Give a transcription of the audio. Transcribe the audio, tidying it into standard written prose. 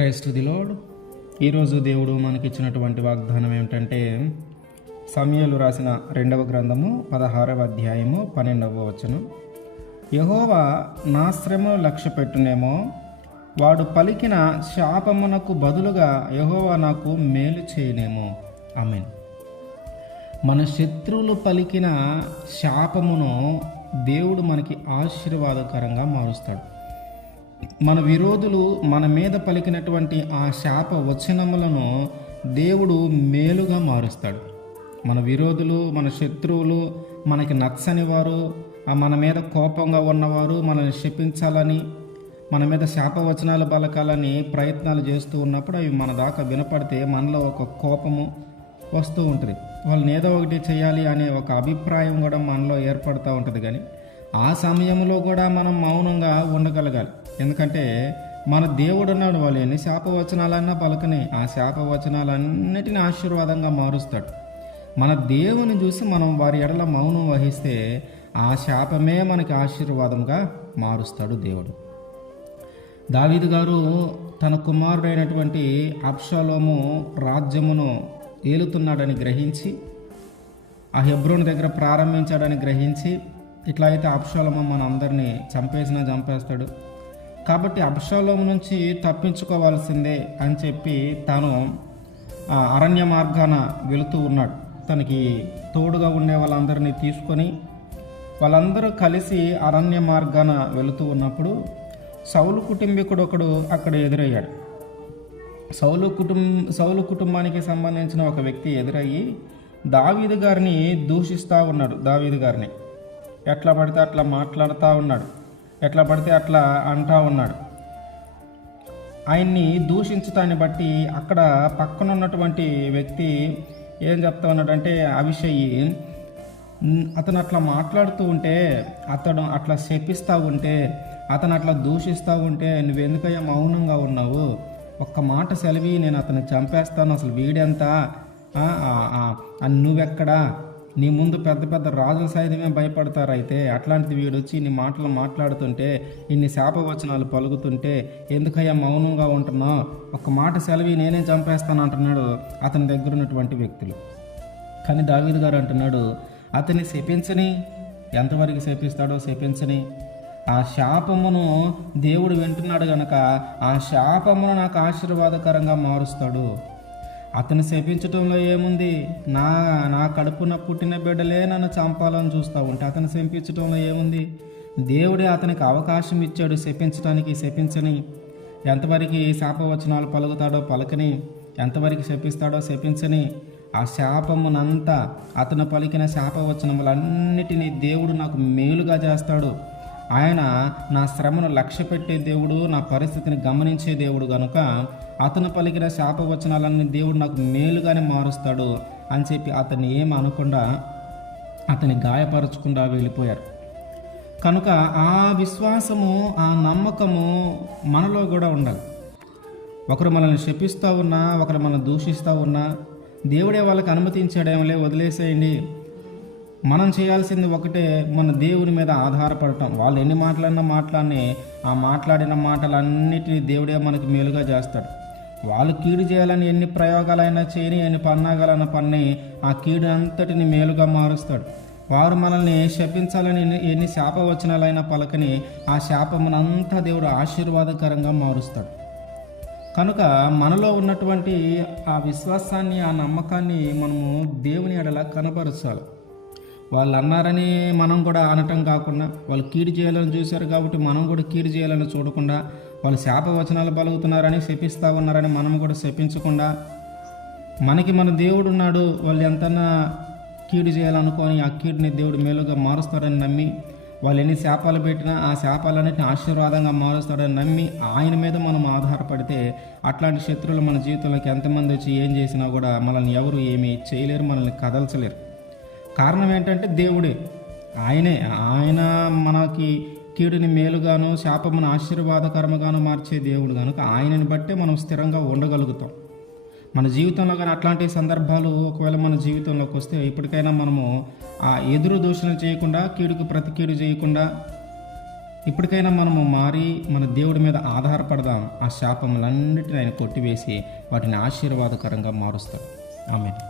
Praise to the lord. ఈరోజు దేవుడు మనకిచ్చినటువంటి వాగ్దానం ఏమిటంటే సమూయేలు రాసిన 2వ గ్రంథము 16వ అధ్యాయము 12వ వచనం. యెహోవా నా శ్రమను లక్ష్యపెట్టునేమో, వాడు పలికిన శాపమునకు బదులుగా యెహోవా నాకు మేలు చేయనేమో. ఆమేన్. మన శత్రువులు పలికిన శాపమును దేవుడు మనకి ఆశీర్వాదకరంగా మారుస్తాడు. మన విరోధులు మన మీద పలికినటువంటి ఆ శాప వచనములను దేవుడు మేలుగా మారుస్తాడు. మన విరోధులు, మన శత్రువులు, మనకి నచ్చని వారు, మన మీద కోపంగా ఉన్నవారు మనల్ని శపించాలని, మన మీద శాపవచనాలు పలకాలని ప్రయత్నాలు చేస్తూ ఉన్నప్పుడు అవి మన దాకా వినపడితే మనలో ఒక కోపము వస్తూ ఉంటుంది. వాళ్ళని ఏదో ఒకటి చేయాలి అనే ఒక అభిప్రాయం కూడా మనలో ఏర్పడుతూ ఉంటుంది. కానీ ఆ సమయంలో కూడా మనం మౌనంగా ఉండగలగాలి. ఎందుకంటే మన దేవుడు అన్నాడు, వాళ్ళు ఎన్ని శాపవచనాలన్నా పలకని ఆ శాపవచనాలన్నిటిని ఆశీర్వాదంగా మారుస్తాడు. మన దేవుని చూసి మనం వారి ఎడల మౌనం వహిస్తే ఆ శాపమే మనకి ఆశీర్వాదంగా మారుస్తాడు దేవుడు. దావీదు గారు తన కుమారుడైనటువంటి అబ్షాలోము రాజ్యమును ఏలుతున్నాడని గ్రహించి, ఆ హెబ్రోను దగ్గర ప్రారంభించాడని గ్రహించి, ఇట్లా అయితే అబ్షాలోము మన అందరినీ చంపేస్తాడు కాబట్టి అబ్షాలోము నుంచి తప్పించుకోవాల్సిందే అని చెప్పి తాను అరణ్య మార్గాన వెళుతూ ఉన్నాడు. తనకి తోడుగా ఉండే వాళ్ళందరినీ తీసుకొని వాళ్ళందరూ కలిసి అరణ్య మార్గాన వెళుతూ ఉన్నప్పుడు సౌలు కుటుంబీకుడు ఒకడు అక్కడ ఎదురయ్యాడు. సౌలు కుటుంబానికి సంబంధించిన ఒక వ్యక్తి ఎదురయ్యి దావీదు గారిని దూషిస్తూ ఉన్నాడు. దావీదు గారిని ఎట్లా పడితే అట్లా మాట్లాడుతూ ఉన్నాడు, ఎట్లా పడితే అట్లా అంటూ ఉన్నాడు. ఆయన్ని దూషించటాన్ని బట్టి అక్కడ పక్కన ఉన్నటువంటి వ్యక్తి ఏం చెప్తా ఉన్నాడంటే, అభిషేయి అతను అట్లా మాట్లాడుతూ ఉంటే, అతను అట్లా శపిస్తూ ఉంటే, అతను అట్లా దూషిస్తూ ఉంటే నువ్వెందుకయ్యా మౌనంగా ఉన్నావు? ఒక్క మాట సెలవి, నేను అతన్ని చంపేస్తాను, అసలు వీడెంత, నువ్వెక్కడా? నీ ముందు పెద్ద పెద్ద రాజుల సైతమే భయపడతారు. అయితే అట్లాంటిది వీడొచ్చి ఇన్ని మాటలు మాట్లాడుతుంటే, ఇన్ని శాపవచనాలు పలుకుతుంటే ఎందుకయ్యా మౌనంగా ఉంటున్నావు? ఒక్క మాట సెలవి, నేనే చంపేస్తాను అంటున్నాడు అతని దగ్గర ఉన్నటువంటి వ్యక్తులు. కానీ దావీదు గారు అంటున్నాడు, అతన్ని శపించని, ఎంతవరకు శపిస్తాడో శపించని, ఆ శాపమును దేవుడు వింటున్నాడు గనక ఆ శాపమును నాకు ఆశీర్వాదకరంగా మారుస్తాడు. అతను శపించటంలో ఏముంది? నా కడుపున పుట్టిన బిడ్డలే నన్ను చంపాలని చూస్తూ ఉంటే అతను శపించటంలో ఏముంది? దేవుడే అతనికి అవకాశం ఇచ్చాడు శపించడానికి. శపించని, ఎంతవరకు శాపవచనాలు పలుకుతాడో పలకని, ఎంతవరకు శపిస్తాడో శపించని, ఆ శాపమునంతా, అతను పలికిన శాపవచనములన్నిటినీ దేవుడు నాకు మేలుగా చేస్తాడు. ఆయన నా శ్రమను లక్ష్యపెట్టే దేవుడు, నా పరిస్థితిని గమనించే దేవుడు కనుక అతను పలికిన శాపవచనాలన్నీ దేవుడు నాకు మేలుగానే మారుస్తాడు అని చెప్పి అతన్ని ఏమి అనకుండా, అతని గాయపరచకుండా వెళ్ళిపోయారు. కనుక ఆ విశ్వాసము, ఆ నమ్మకము మనలో కూడా ఉండాలి. ఒకరు మనల్ని శపిస్తూ ఉన్నా, ఒకరు మనల్ని దూషిస్తూ ఉన్నా దేవుడే వాళ్ళకి అనుమతించాడేమలే, వదిలేసేయండి. మనం చేయాల్సింది ఒకటే, మన దేవుని మీద ఆధారపడటం. వాళ్ళు ఎన్ని మాట్లాడిన ఆ మాట్లాడిన మాటలన్నిటినీ దేవుడే మనకి మేలుగా చేస్తాడు. వాళ్ళు కీడు చేయాలని ఎన్ని ప్రయోగాలైనా చేయని, ఎన్ని పన్నాగాలైనా పన్ని ఆ కీడు అంతటిని మేలుగా మారుస్తాడు. వారు మనల్ని శపించాలని ఎన్ని శాపవచనాలైనా పలకని ఆ శాపమునంతా దేవుడు ఆశీర్వాదకరంగా మారుస్తాడు. కనుక మనలో ఉన్నటువంటి ఆ విశ్వాసాన్ని, ఆ నమ్మకాన్ని మనము దేవుని ఎడల కనపరచాలి. వాళ్ళు అన్నారని మనం కూడా అనటం కాకుండా, వాళ్ళు కీడు చేయాలని చూశారు కాబట్టి మనం కూడా కీడు చేయాలని చూడకుండా, వాళ్ళు శాపవచనాలు పలుకుతున్నారని శపిస్తూ ఉన్నారని మనం కూడా శపించకుండా, మనకి మన దేవుడు ఉన్నాడు, వాళ్ళు ఎంతన్నా కీడు చేయాలనుకొని ఆ కీడుని దేవుడు మేలుగా మారుస్తాడని నమ్మి, వాళ్ళు ఎన్ని శాపాలు పెట్టినా ఆ శాపాలన్నిటిని ఆశీర్వాదంగా మారుస్తాడని నమ్మి ఆయన మీద మనం ఆధారపడితే అట్లాంటి శత్రువులు మన జీవితంలోకి ఎంతమంది వచ్చి ఏం చేసినా కూడా మనల్ని ఎవరు ఏమీ చేయలేరు, మనల్ని కదల్చలేరు. కారణం ఏంటంటే దేవుడే, ఆయన మనకి కీడుని మేలుగాను శాపమును ఆశీర్వాదకరముగాను మార్చే దేవుడు కనుక ఆయనని బట్టే మనం స్థిరంగా ఉండగలుగుతాం. మన జీవితంలో కానీ అట్లాంటి సందర్భాలు ఒకవేళ మన జీవితంలోకి వస్తే ఇప్పటికైనా మనము ఆ ఎదురు దూషణ చేయకుండా, కీడుకు ప్రతి కీడు చేయకుండా ఇప్పటికైనా మనము మారి మన దేవుడి మీద ఆధారపడదాం. ఆ శాపములన్నిటిని ఆయన కొట్టివేసి వాటిని ఆశీర్వాదకరంగా మారుస్తాం. ఆమేన్.